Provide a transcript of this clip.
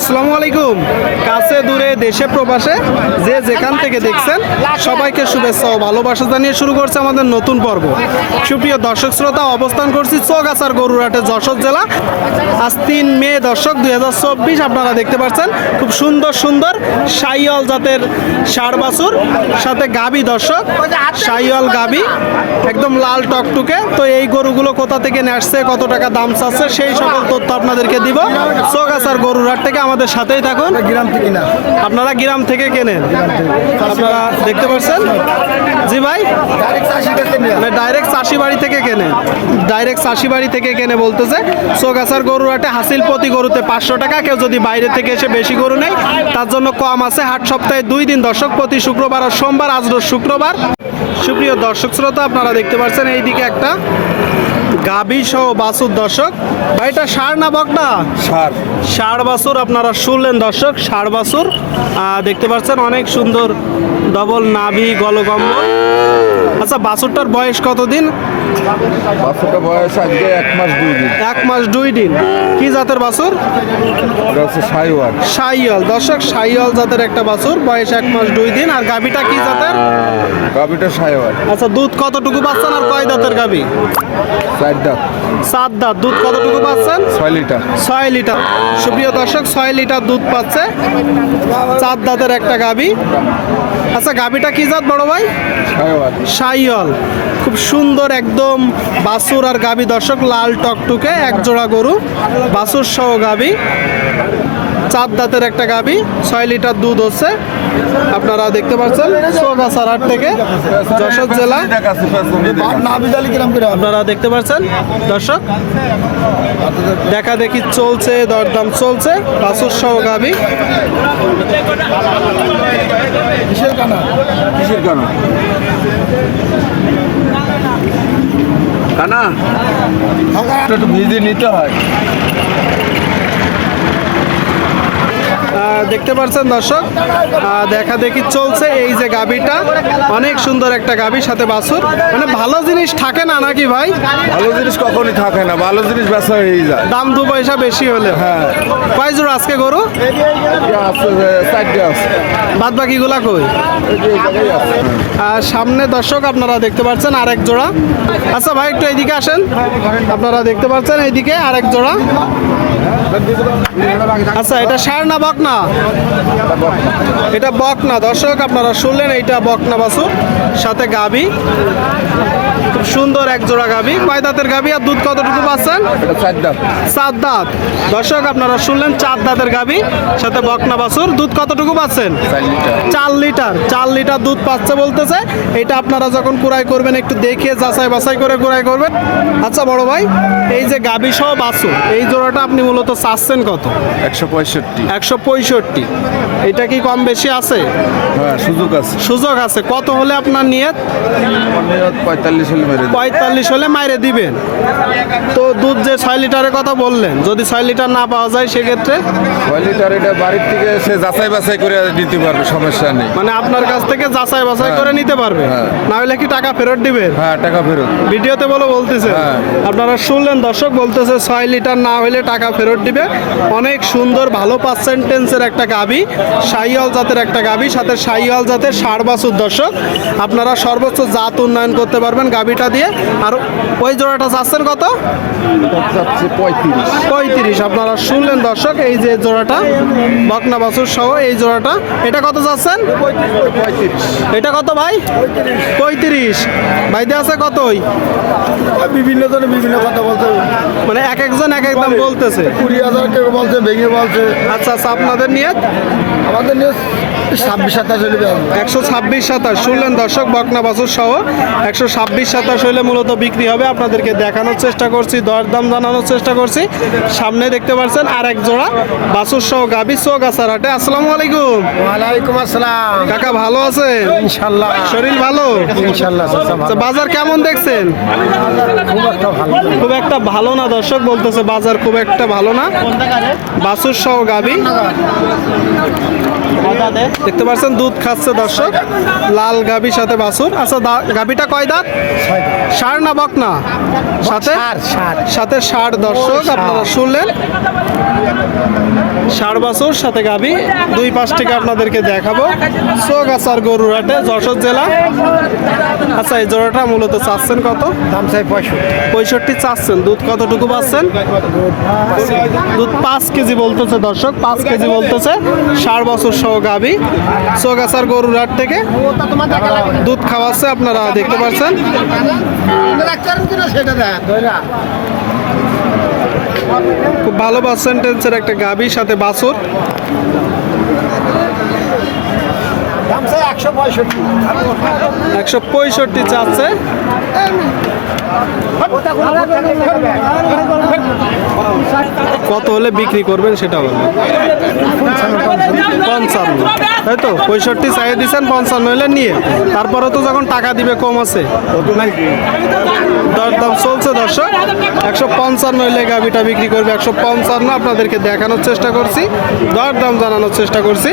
আসসালামু আলাইকুম। কাছে দূরে দেশে প্রবাসে যে যেখান থেকে দেখছেন, সবাইকে শুভেচ্ছা ও ভালোবাসা জানিয়ে শুরু করছে আমাদের নতুন পর্ব। সুপ্রিয় দর্শক শ্রোতা, অবস্থান করছি চৌগাছার গরুরাটে যশোর জেলা। আজ তিন মে দর্শক, দুই আপনারা দেখতে পাচ্ছেন, খুব সুন্দর সুন্দর সাইয়াল জাতের ষাড় বাছুর, সাথে গাবি দর্শক সাইয়াল গাবি, একদম লাল টকটুকে। তো এই গরুগুলো কোথা থেকে নিয়ে আসছে, কত টাকা দাম চাচ্ছে, সেই সকল তথ্য আপনাদেরকে দিব। চৌগাছার গরুরহাট থেকে আমাদের সাথেই থাকুন। গ্রাম থেকে না। আপনারা গ্রাম থেকে কেনেন? আপনারা দেখতে পাচ্ছেন জি ভাই। ডাইরেক্ট নিয়ে মানে ডাইরেক্ট চাষি বাড়ি থেকে কেনে? ডাইরেক্ট চাষি বাড়ি থেকে কেনে বলতেছে চৌগাছার গরু হাটে হাসিল প্রতি গরুতে পাঁচশো টাকা কেউ যদি বাইরে থেকে এসে বেশি গরু নেই তার জন্য কম আছে হাট সপ্তাহে দুই দিন দর্শক প্রতি শুক্রবার আর সোমবার আজ রোজ শুক্রবার। সুপ্রিয় দর্শক শ্রোতা আপনারা দেখতে পাচ্ছেন এইদিকে একটা গাবি সহ বাসুর দর্শক। ভাইটা সার না বকনা? সার। সার বাছুর আপনারা শুনলেন দর্শক সার বাসুর আহ, দেখতে পাচ্ছেন অনেক সুন্দর ডবল নাভি গলগম্ব আচ্ছা বাছুরটার বয়স কতদিন? বাচ্চাটা বয়স আজকে এক মাস দুই দিন। এক মাস দুই দিন। কি জাতের বাছুর? সাইওয়াল। সাইওয়ার সাইয়াল দর্শক সাইয়াল জাতের একটা বাছুর বয়স এক মাস দুই দিন। আর গাবিটা কি জাতের? গাবিটা সাইওয়াল। আচ্ছা দুধ কতটুকু পাচ্ছেন আর কয় দাঁতের গাবি চার দাঁত। সাত দাঁত। দুধ কতটুকু পাচ্ছেন? ছয় লিটার। ছয় লিটার। সুপ্রিয় দর্শক ছয় লিটার দুধ পাচ্ছে। চার দাঁতের একটা গাবি আচ্ছা গাবিটা কি জাত বড় ভাই? সাইয়ল খুব সুন্দর একদম বাসুর আর গাবি দর্শক লাল টকটুকে এক জোড়া গরু বাসুর সহ গাবি চার দাঁতের একটা গাবি ছয় লিটার দুধ হচ্ছে। আপনারা দেখতে পাচ্ছেন সোগাছার হাট থেকে যশোর জেলা। আপনারা দেখতে পাচ্ছেন দর্শক। দেখা দেখি চলছে দরদাম চলছে বাসুর সহ গাবি কিসের কানা? কিসের কানা? কানা? একটু ভিজি নিতে হয়। দেখতে পাচ্ছেন দর্শক? দেখা দেখি চলছে এই যে গাবিটা অনেক সুন্দর একটা গাবি সাথে বাছুর। মানে ভালো জিনিস থাকে না নাকি ভাই? ভালো জিনিস কখনই থাকে না ভালো জিনিস বেচা হয়ে যায়। দাম দু পয়সা বেশি হলে হ্যাঁ। কয় জোড়া আজকে গরু? বাদ কই? এই জায়গায় আছে। আর সামনে দর্শক আপনারা দেখতে পাচ্ছেন আরেক জোড়া। আচ্ছা ভাই একটু এইদিকে আসেন। আপনারা দেখতে পাচ্ছেন এইদিকে আরেক জোড়া। আচ্ছা এটা সার না বক? না এটা বকনা। দর্শক আপনারা শুনলেন এইটা বকনা বাসু সাথে গাবি। খুব সুন্দর এক জোড়া গাবি কয় দাঁতের গাবি আর দুধ কতটুকু পাচ্ছেন? চার দাঁত। দর্শক আপনারা শুনলেন চার দাঁতের গাবি সাথে বকনা বাছুর। দুধ কতটুকু পাচ্ছেন? চার লিটার। চার লিটার। দুধ পাচ্ছে বলতেছে। এটা আপনারা যখন কুড়াই করবেন একটু দেখে যাচাই বাছাই করে কুড়াই করবেন। আচ্ছা বড় ভাই এই যে গাবি সহ বাছুর এই জোড়াটা আপনি মূলত চাচ্ছেন কত? একশো পঁয়ষট্টি। একশো পঁয়ষট্টি। এটা কি কম বেশি আছে? হ্যাঁ সুযোগ আছে। সুযোগ আছে। কত হলে আপনার নিয়ত? পঁয়তাল্লিশ। পঁয়তাল্লিশ হলে মাইরে দিবেন তো দুধ যে ছয় লিটারের কথা বললেন যদি ছয় লিটার না পাওয়া যায় সেক্ষেত্রে? ছয় লিটার এটা বাড়ির থেকে সে যাচাই বাছাই করে নিতে পারবে সমস্যা নেই। মানে আপনার কাছ থেকে যাচাই বাছাই করে নিতে পারবে। হ্যাঁ। না হলে কি টাকা ফেরত দিবেন হ্যাঁ টাকা ফেরত। ভিডিওতে বলে বলতেছে। হ্যাঁ। আপনারা শুনলেন দর্শক বলতেছে ছয় লিটার না হলে টাকা ফেরত দিবে। অনেক সুন্দর ভালো পার্সেন্টেন্সের একটা গাবি সাইয়াল জাতের একটা গাবি সাথে সাইয়াল জাতের ষাট বাছুর দর্শক। আপনারা সর্বোচ্চ জাত উন্নয়ন করতে পারবেন গাবিটা দিয়ে। আর ওই জোড়াটা চাচ্ছেন কত? পঁয়ত্রিশ। আপনারা শুনলেন দর্শক এই যে জোড়াটা বকনা বাছুর সহ এই জোড়াটা এটা কত চাচ্ছেন? এটা কত ভাই? পঁয়ত্রিশ। ভাইতে আছে কতই বিভিন্ন জনে বিভিন্ন কথা বলছে মানে এক একজন এক এক দাম বলতেছে। কুড়ি হাজার কেউ বলছে ভেঙে বলছে। আচ্ছা আচ্ছা আপনাদের নিয়ে আমাদের নিয়ে ছাব্বিশ সাতাশ একশো ছাব্বিশ সাতাশ। শুনলেন দর্শক বকনা বাছুর সহ একশো ছাব্বিশ সাতাশ হলে মূলত বিক্রি হবে। আপনাদেরকে দেখানোর চেষ্টা করছি দরদাম জানানোর চেষ্টা করছি। সামনে দেখতে পাচ্ছেন আর এক জোড়া বাসুর সহ গাবি চৌগাছার হাটে। আসসালামু আলাইকুম। ওয়ালাইকুম আসসালাম। কাকা ভালো আছে ইনশাল্লাহ। শরীর ভালো? ইনশাল্লাহ আচ্ছা, বাজার কেমন দেখছেন? খুব একটা ভালো। খুব একটা ভালো না দর্শক? বলতেছে বাজার খুব একটা ভালো না। বাসুর সহ গাবি দেখতে পাচ্ছেন দুধ খাচ্ছে দর্শক। লাল গাবির সাথে বাছুর আচ্ছা গাবিটা কয় দাঁত? ষাট না বক না? সাথে। সাথে ষাট দর্শক আপনারা শুনলেন। ষাট বছর সাথে গাবি দুই পাঁচ থেকে আপনাদেরকে দেখাবো। সোগাছার গরুর হাটে যশোর জেলা। আচ্ছা এই জোড়াটা মূলত চাচ্ছেন কত? দাম চাই পঁয়ষট্টি। পঁয়ষট্টি চাচ্ছেন। দুধ কতটুকু পাচ্ছেন? দুধ পাঁচ কেজি বলতেছে দর্শক পাঁচ কেজি বলতেছে। ষাট বছর সহ গাবি সোগাছার গরুর হাট থেকে দুধ খাওয়াচ্ছে আপনারা দেখতে পাচ্ছেন। খুব ভালো পার্সেন্টেজের একটা গাবি সাথে বাসর একশো পঁয়ষট্টি চাচ্ছে। কত হলে বিক্রি করবেন সেটা বলবেন পঞ্চান্ন। তাই তো? পঁয়ষট্টি চাই দিচ্ছেন পঞ্চান্ন হলে নিয়ে। তারপরে তো যখন টাকা দিবে, কম আছে। চলছে দর্শক। একশো পঞ্চান্ন হলে গাভিটা বিক্রি করবে। একশো পঞ্চান্ন আপনাদেরকে দেখানোর চেষ্টা করছি। দর দাম জানানোর চেষ্টা করছি।